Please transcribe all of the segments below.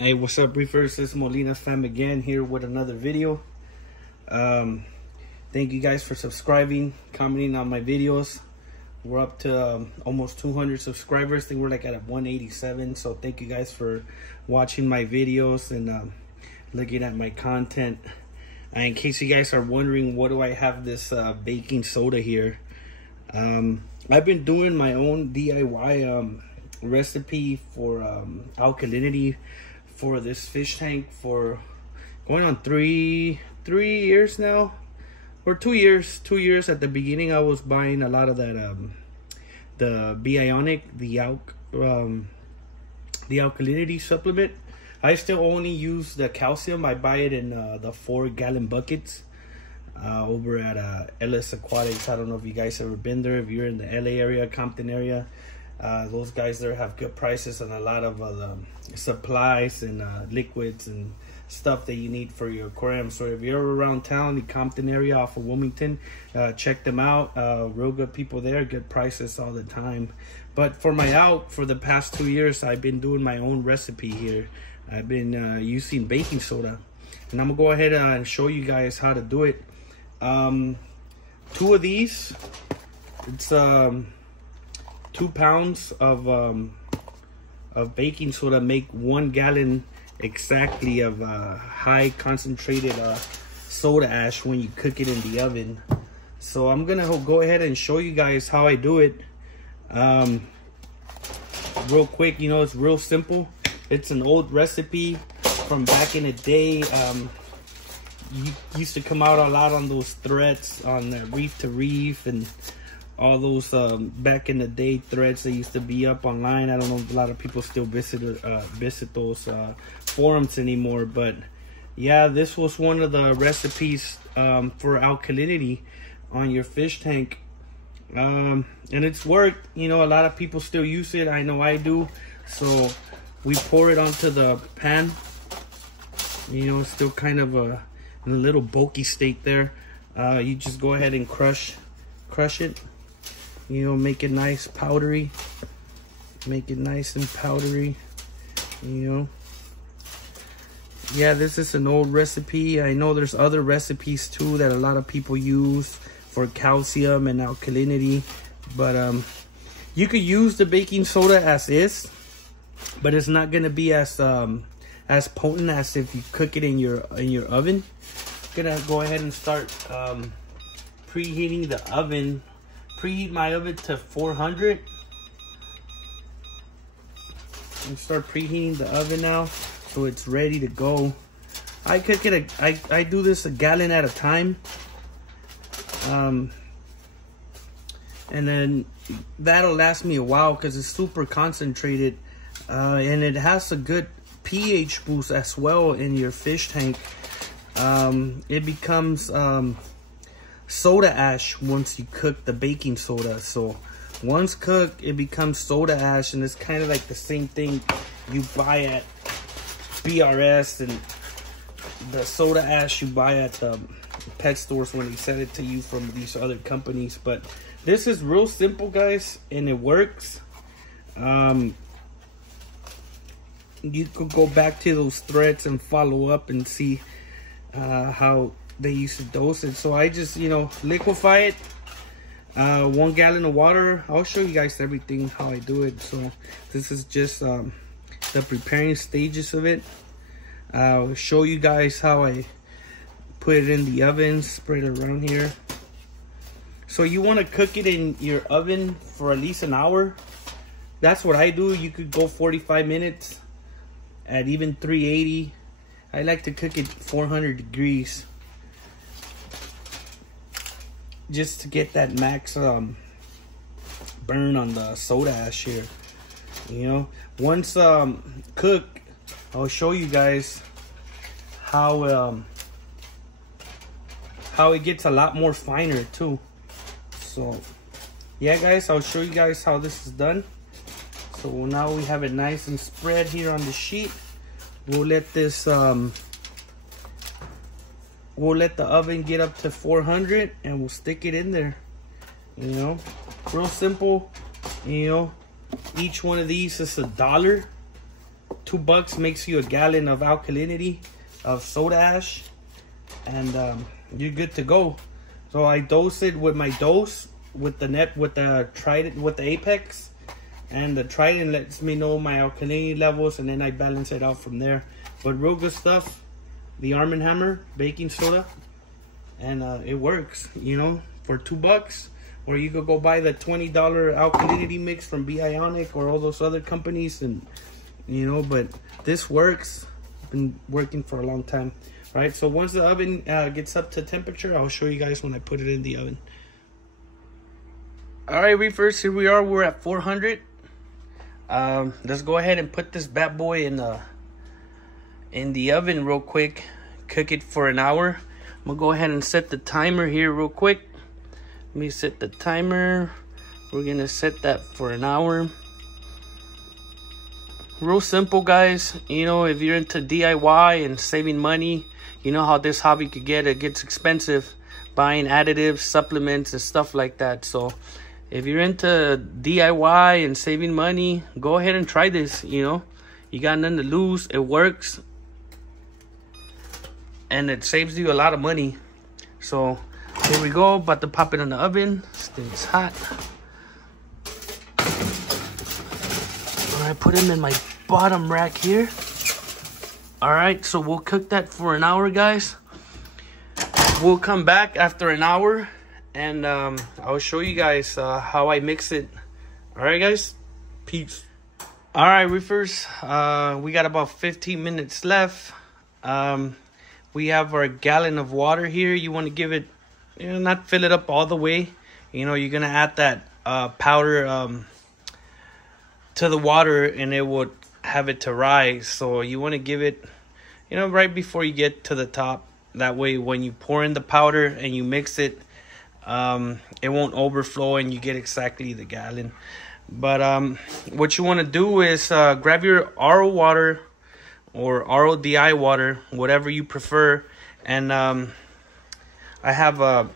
Hey, what's up, Reefers? This is Molina Fam again, here with another video. Thank you guys for subscribing, commenting on my videos. We're up to almost 200 subscribers. I think we're like at 187. So thank you guys for watching my videos and looking at my content. In case you guys are wondering, what do I have this baking soda here? I've been doing my own DIY recipe for alkalinity for this fish tank for going on three years now, or 2 years. 2 years. At the beginning, I was buying a lot of that the ionic, the alkalinity supplement. I still only use the calcium. I buy it in the 4-gallon buckets over at LS Aquatics. I don't know if you guys ever been there. If you're in the LA area, Compton area, those guys there have good prices and a lot of supplies and liquids and stuff that you need for your aquarium. So if you're around town, the Compton area off of Wilmington, check them out. Real good people there, good prices all the time. But for the past 2 years, I've been doing my own recipe here. I've been using baking soda, and I'm gonna go ahead and show you guys how to do it. 2 of these, it's 2 pounds of baking soda make 1 gallon exactly of high concentrated soda ash when you cook it in the oven. So I'm gonna go ahead and show you guys how I do it real quick. You know, it's real simple. It's an old recipe from back in the day. You used to come out a lot on those threads on Reef to Reef and all those back in the day threads that used to be up online. I don't know if a lot of people still visit those forums anymore, but yeah, this was one of the recipes for alkalinity on your fish tank, and it's worked. You know, a lot of people still use it. I know I do. So we pour it onto the pan. You know, it's still kind of in a little bulky state there. You just go ahead and crush it. You know, make it nice powdery. Make it nice and powdery. You know. Yeah, this is an old recipe. I know there's other recipes too that a lot of people use for calcium and alkalinity. But you could use the baking soda as is, but it's not gonna be as potent as if you cook it in your oven. I'm gonna go ahead and start preheating the oven. Preheat my oven to 400. And start preheating the oven now, so it's ready to go. I cook it. I do this a gallon at a time. And then that'll last me a while because it's super concentrated. And it has a good pH boost as well in your fish tank. It becomes soda ash once you cook the baking soda. So once cooked, it becomes soda ash, and it's kind of like the same thing you buy at BRS and the soda ash you buy at the pet stores when they sell it to you from these other companies. But this is real simple, guys, and it works. You could go back to those threads and follow up and see how they used to dose it. So I just, you know, liquefy it. 1 gallon of water. I'll show you guys everything how I do it. So this is just the preparing stages of it. I'll show you guys how I put it in the oven, spread it around here. So you want to cook it in your oven for at least an hour. That's what I do. You could go 45 minutes at even 380. I like to cook it 400 degrees just to get that max burn on the soda ash here. You know, once cooked, I'll show you guys how it gets a lot more finer too. So yeah, guys, I'll show you guys how this is done. So now we have it nice and spread here on the sheet. We'll let this we'll let the oven get up to 400 and we'll stick it in there. You know, real simple. You know, each one of these is $1. $2 makes you a gallon of alkalinity of soda ash, and you're good to go. So I dose it with my dose with the Trident, with the Apex, and the Trident lets me know my alkalinity levels, and then I balance it out from there. But real good stuff, the Arm & Hammer baking soda, and it works, you know, for $2. Or you could go buy the $20 alkalinity mix from ionic or all those other companies, and you know, but this works. Been working for a long time. Right, so once the oven gets up to temperature, I'll show you guys when I put it in the oven. All right, reefers, here we are. We're at 400. Let's go ahead and put this bad boy in the oven real quick. Cook it for an hour. I'm gonna go ahead and set the timer here real quick. Let me set the timer. We're gonna set that for an hour. Real simple, guys. You know, if you're into DIY and saving money, you know how this hobby could get. It gets expensive buying additives, supplements, and stuff like that. So if you're into DIY and saving money, go ahead and try this. You know, you got nothing to lose. It works, and it saves you a lot of money. So here we go. About to pop it in the oven. It's hot. I put them in my bottom rack here. All right, so we'll cook that for an hour, guys. We'll come back after an hour, and I'll show you guys how I mix it. All right, guys, peace. All right, reefers, we got about 15 minutes left. We have our gallon of water here. You want to give it, you know, not fill it up all the way. You know, you're gonna add that powder to the water, and it would have it to rise. So you want to give it, you know, right before you get to the top. That way when you pour in the powder and you mix it, it won't overflow and you get exactly the gallon. But what you want to do is grab your RO water or RODI water, whatever you prefer. And I have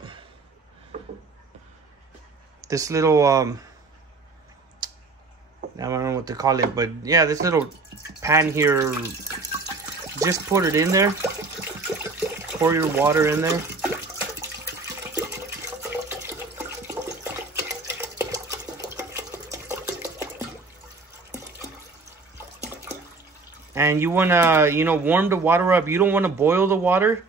this little I don't know what to call it, but yeah, this little pan here. Just put it in there. Pour your water in there. And you want to, you know, warm the water up. You don't want to boil the water.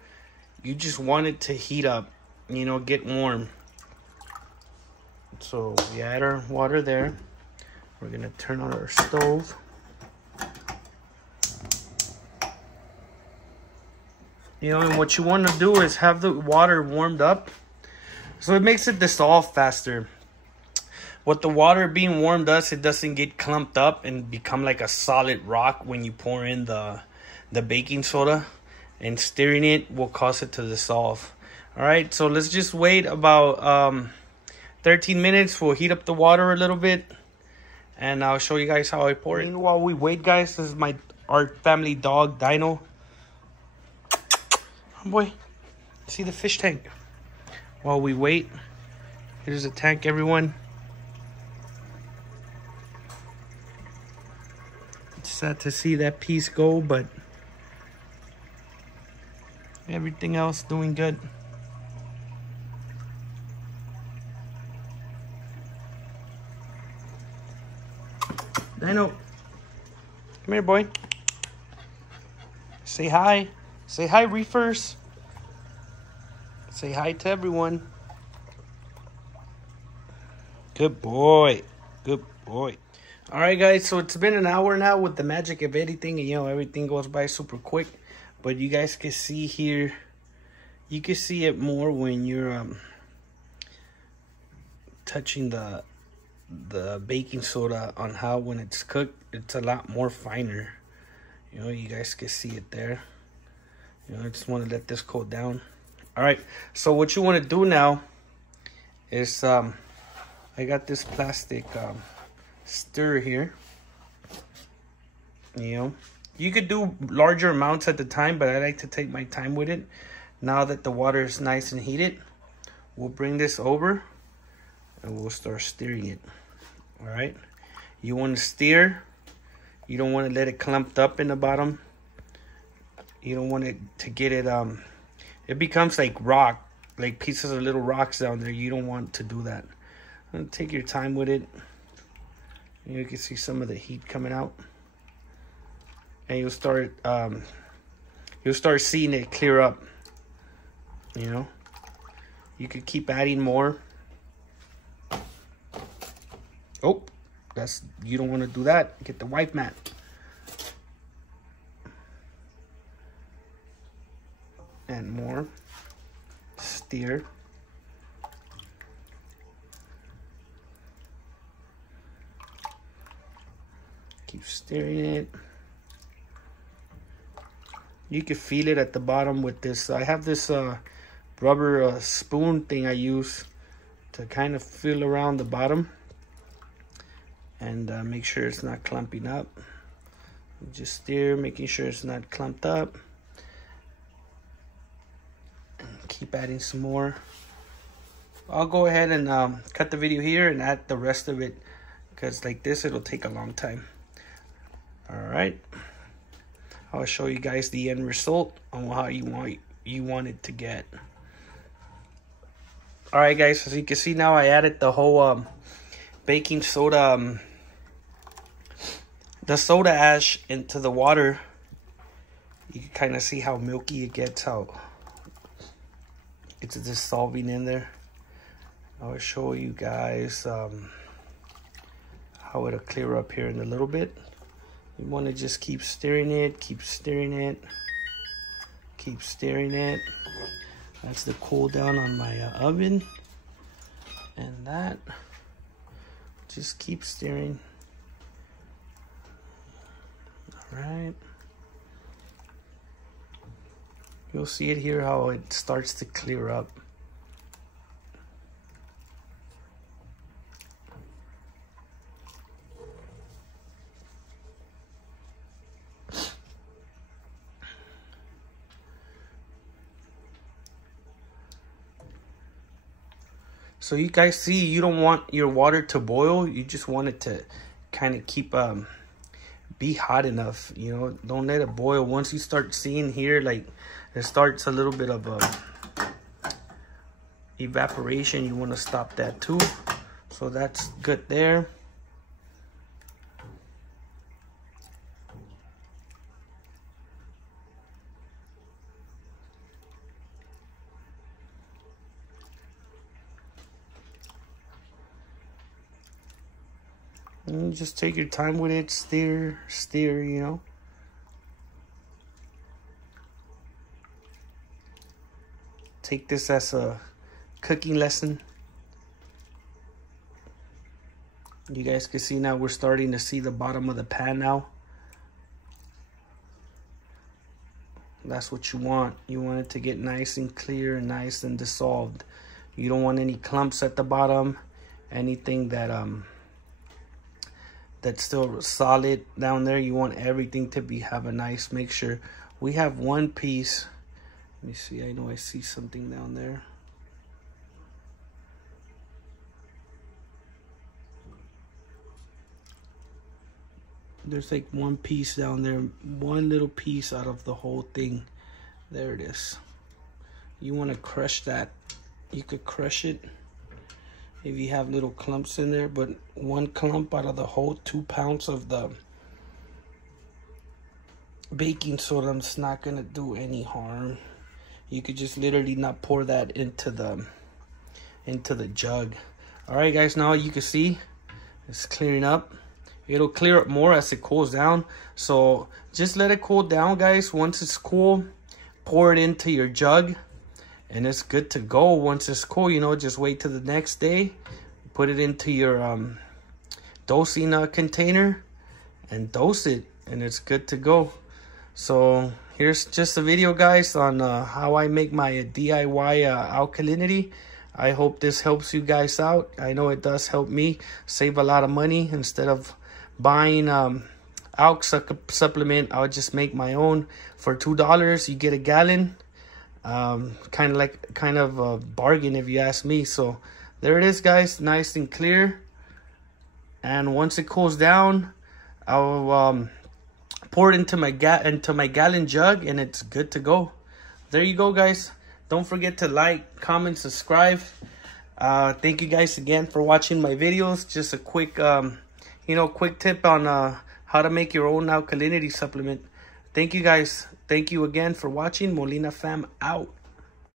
You just want it to heat up, you know, get warm. So we add our water there. We're going to turn on our stove. You know, and what you want to do is have the water warmed up, so it makes it dissolve faster. What the water being warmed does, it doesn't get clumped up and become like a solid rock when you pour in the baking soda, and stirring it will cause it to dissolve. All right, so let's just wait about 13 minutes. We'll heat up the water a little bit, and I'll show you guys how I pour it. While we wait, guys, this is our family dog, Dino. Oh boy, see the fish tank. While we wait, here's the tank, everyone. It's sad to see that piece go, but everything else doing good. Dino, come here, boy. Say hi. Say hi, reefers. Say hi to everyone. Good boy. Good boy. All right, guys. So it's been an hour now with the magic of editing. And, you know, everything goes by super quick. But you guys can see here. You can see it more when you're touching the baking soda on how when it's cooked, it's a lot more finer. You know, you guys can see it there. You know, I just want to let this cool down. All right, so what you want to do now is I got this plastic stirrer here. You know, you could do larger amounts at the time, but I like to take my time with it. Now that the water is nice and heated, we'll bring this over and we'll start stirring it. All right, you want to stir You don't want to let it clumped up in the bottom. You don't want it to get it, it becomes like rock, like pieces of little rocks down there. You don't want to do that. Take your time with it. You can see some of the heat coming out. And you'll start seeing it clear up. You know, you could keep adding more. Oh, you don't want to do that. Get the wipe mat. And more. Stir. Keep stirring it. You can feel it at the bottom with this. I have this rubber spoon thing I use to kind of feel around the bottom and make sure it's not clumping up. Just stir, making sure it's not clumped up. And keep adding some more. I'll go ahead and cut the video here and add the rest of it, because like this, it'll take a long time. All right. I'll show you guys the end result on how you want it to get. All right, guys. As you can see now, I added the whole baking soda, the soda ash into the water. You can kind of see how milky it gets, how it's dissolving in there. I'll show you guys how it'll clear up here in a little bit. You want to just keep stirring it, keep stirring it, keep stirring it. That's the cool down on my oven. And that, just keep stirring. All right. You'll see it here how it starts to clear up. So you guys see, you don't want your water to boil. You just want it to kind of keep, be hot enough. You know, don't let it boil. Once you start seeing here, like it starts a little bit of evaporation, you want to stop that too. So that's good there. And just take your time with it, stir, you know. Take this as a cooking lesson. You guys can see now we're starting to see the bottom of the pan now. That's what you want. You want it to get nice and clear and nice and dissolved. You don't want any clumps at the bottom, anything that that's still solid down there. You want everything to have a nice mixture. We have one piece. Let me see. I know I see something down there. There's like one piece down there, one little piece out of the whole thing. There it is. You want to crush that. You could crush it if you have little clumps in there, but one clump out of the whole 2 pounds of the baking soda is not gonna do any harm. You could just literally not pour that into the jug. All right, guys, now you can see it's clearing up. It'll clear up more as it cools down. So just let it cool down, guys. Once it's cool, pour it into your jug. And it's good to go. Once it's cool, you know, just wait till the next day. Put it into your dosing container and dose it. And it's good to go. So here's just a video, guys, on how I make my DIY alkalinity. I hope this helps you guys out. I know it does help me save a lot of money. Instead of buying alk supplement, I'll just make my own. For $2, you get a gallon. Kind of a bargain if you ask me. So there it is, guys, nice and clear. And once it cools down, I'll pour it into my gallon jug, and it's good to go. There you go, guys. Don't forget to like, comment, subscribe. Thank you guys again for watching my videos. Just a quick quick tip on how to make your own alkalinity supplement. Thank you guys. Thank you again for watching. Molina Fam out.